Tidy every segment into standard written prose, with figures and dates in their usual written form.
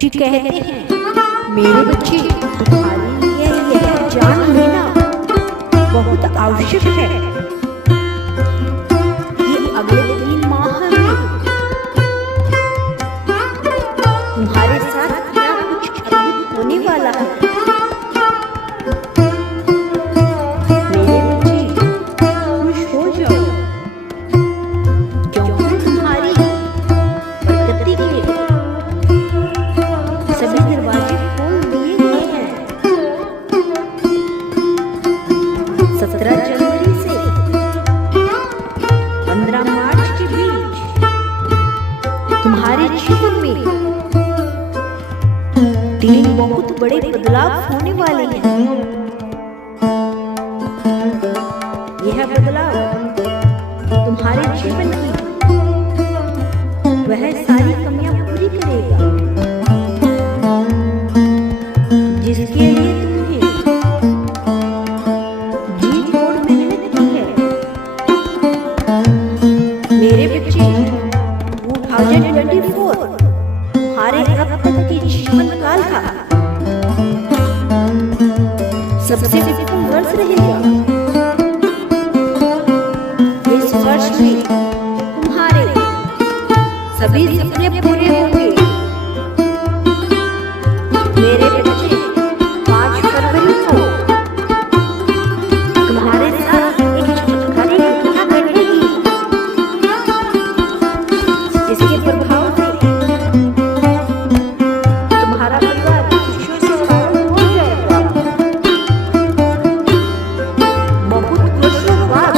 जी कहते हैं मेरे बच्चे, तुम्हारे लिए यह जान लेना बहुत आवश्यक है कि अगले 3 माह में तुम्हारे साथ क्या कुछ अद्भुत होने वाला है। मेरे बच्चे, खुश हो जाओ, क्योंकि तुम्हारी प्रकृति के सभी दरवाजे खोल दिए गए हैं। 17 जनवरी से 15 मार्च के बीच तुम्हारे जीवन में 3 बहुत बड़े बदलाव होने वाले हैं। यह बदलाव तुम्हारे जीवन की वह सारी कमियां पूरी करेगा जिसके लिए तुम्हें जी तोड़ मेहनत की है। मेरे बच्चे, 2024 तुम्हारे अब तक के जीवन काल का सबसे उत्तम वर्ष रहेगा। इस वर्ष में तुम्हारे सभी सपने पूरे होंगे। मेरे बच्चे, 5 फरवरी को तुम्हारे साथ एक चमत्कारी घटना घटेगी, जिसके प्रभाव से तुम्हारा परिवार खुशियों से भरा हो जाएगा। बहुत वर्षों बाद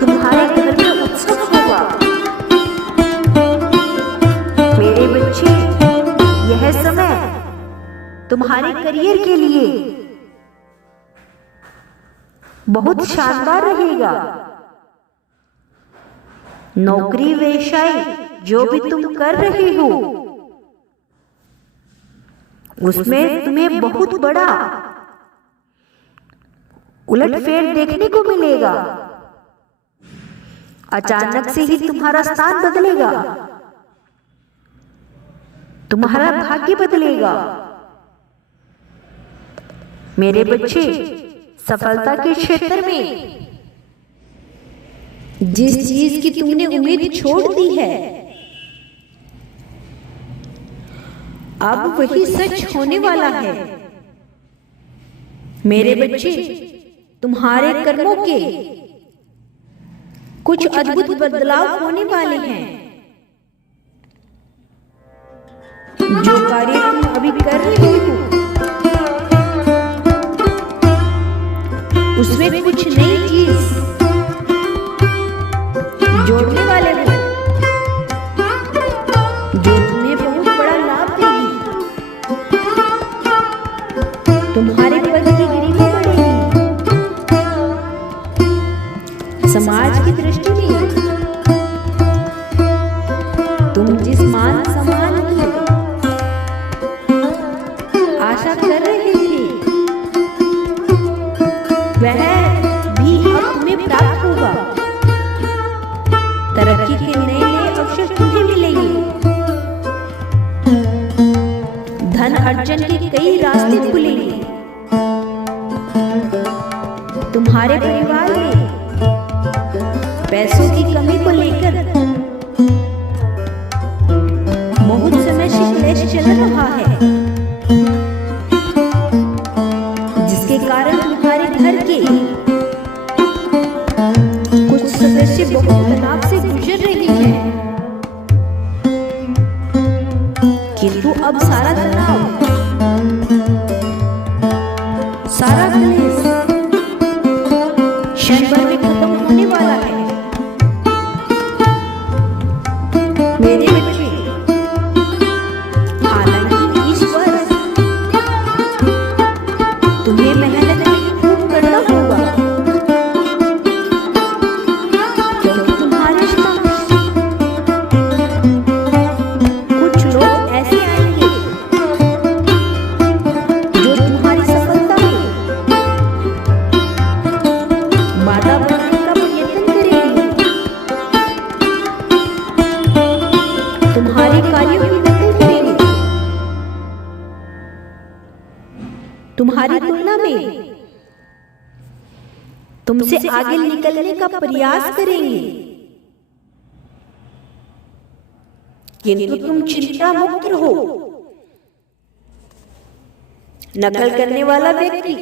तुम्हारे घर में उत्सव होगा। मेरे बच्चे, यह समय तुम्हारे करियर के लिए बहुत शानदार रहेगा। नौकरी व्यवसाय जो भी तुम कर रहे हो, उसमें तुम्हें बहुत बड़ा उलटफेर देखने को मिलेगा। अचानक से ही तुम्हारा स्थान बदलेगा, तुम्हारा भाग्य बदलेगा। मेरे बच्चे, सफलता के क्षेत्र में जिस चीज की तुमने उम्मीद छोड़ दी है, अब वही सच होने वाला है। मेरे बच्चे, तुम्हारे कर्मों के कुछ अद्भुत बदलाव होने वाले हैं। जो कार्य तुम अभी कर रहे हो, उसमें कुछ नई चीज जोड़ने वाले हो, जो तुम्हें बहुत बड़ा लाभ देगी। तुम्हारे पद की गिरीवी बढ़ेगी। समाज की दृष्टि में तुम जिस मान सम्मान की आशा कर रहे थे, वह भी अब तुम्हें प्राप्त होगा। तरक्की के नए नए अवसर तुम्हें मिलेंगे। धन अर्जन के कई रास्ते खुलेंगे। तुम्हारे परिवार में पैसों की कमी को लेकर बहुत समय से क्लेश चल रहा है, जिसके कारण तुम्हारे घर के कुछ सदस्य बहुत तनाव से गुजर रहे हैं। किंतु अब सारा तनाव, सारा क्लेश क्षण भर में खत्म होने वाला है। मेरे बच्चे, हालांकि इस वर्ष तुम्हें मेहनत खूब करना होगा, क्योंकि तुम्हारे साथ कुछ लोग ऐसे आएंगे तुम्हारी तुलना में तुमसे आगे निकलने का प्रयास करेंगे, किंतु तुम चिंता मुक्त रहो। नकल करने वाला व्यक्ति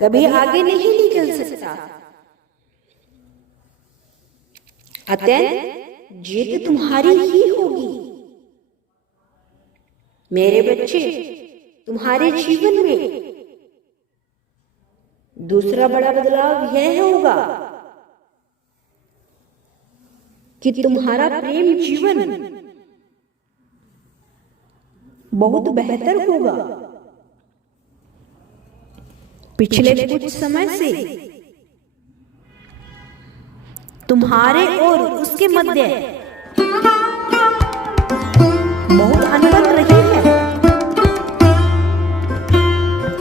कभी आगे नहीं निकल सकता। अतः जीत तुम्हारी ही होगी। मेरे बच्चे, तुम्हारे जीवन में दूसरा बड़ा बदलाव यह होगा कि तुम्हारा प्रेम जीवन बहुत बेहतर होगा। पिछले कुछ समय से तुम्हारे और उसके मध्य बहुत अनबन रही है।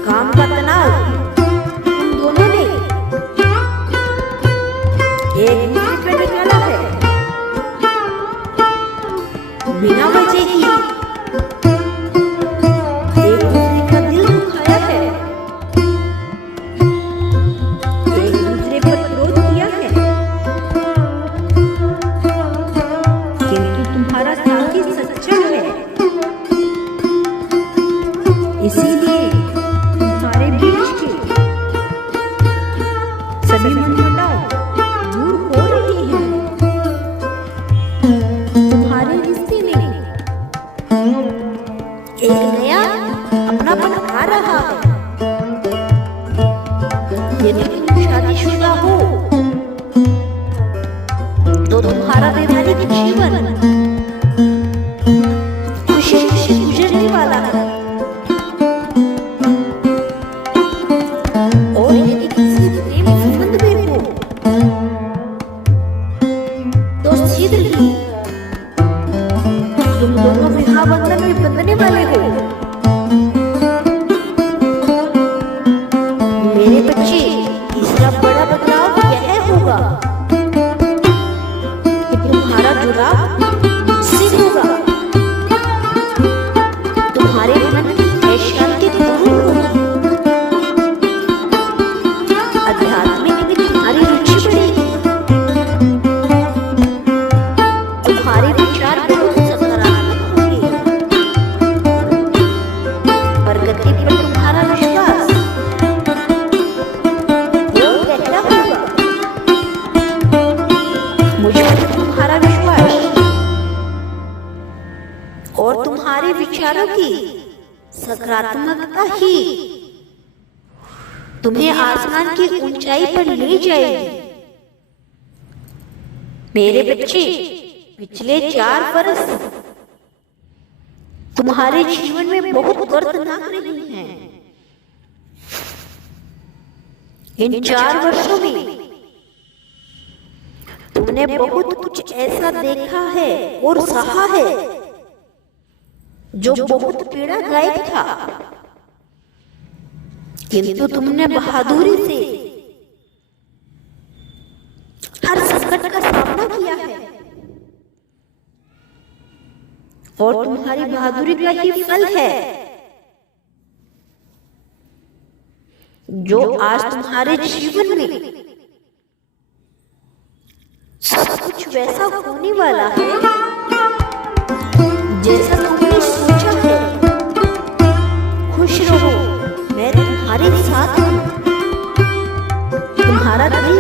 काम का तनाव तुम दोनों ने एक दूसरे पर निकाला है। बिना वजह ही एक दूसरे का दिल दुखाया है, एक दूसरे पर क्रोध किया है, किंतु तुम्हारा साथी सच्चा है। इसीलिए तुम्हारे बीच के सभी मनमुटाव दूर हो रही हैं। तुम्हारे रिश्ते में एक नया अपनापन आ रहा है। यदि तुम शादीशुदा हो तो तुम्हारा वैवाहिक जीवन खुशी खुशी गुजरने वाला है। और यदि किसी प्रेम संबंध में हो तो शीघ्र ही तुम दोनों विवाह बंधन में बंधने वाले हो। मेरे बच्चे, तीसरा बड़ा बदलाव यह होगा कि तुम्हारा जुड़ाव सिद्ध होगा। तुम्हारे मन की अशांति दूर होगी। आध्यात्मिक में तुम्हारी रुचि बढ़ेगी। तुम्हारे विचार बहुत सकारात्मक होंगे। प्रगति पर तुम्हारा विश्वास बहुत गहरा होगा। मुझ पर तुम्हारा विश्वास और तुम्हारे विचारों की सकारात्मकता ही तुम्हें आसमान की ऊंचाई पर ले जाएगी। मेरे बच्चे, पिछले 4 वर्ष तुम्हारे जीवन में बहुत दर्दनाक रहे हैं। इन 4 वर्षों में तुमने बहुत कुछ ऐसा देखा है और सहा है जो बहुत पीड़ादायक था, किंतु तुमने बहादुरी से हर संकट का सामना किया है और तुम्हारी बहादुरी का ही फल है जो आज तुम्हारे जीवन में सब कुछ वैसा होने वाला है जैसा तुमने सोचा है। खुश रहो, मैं तुम्हारे साथ हूँ। तुम्हारा दिल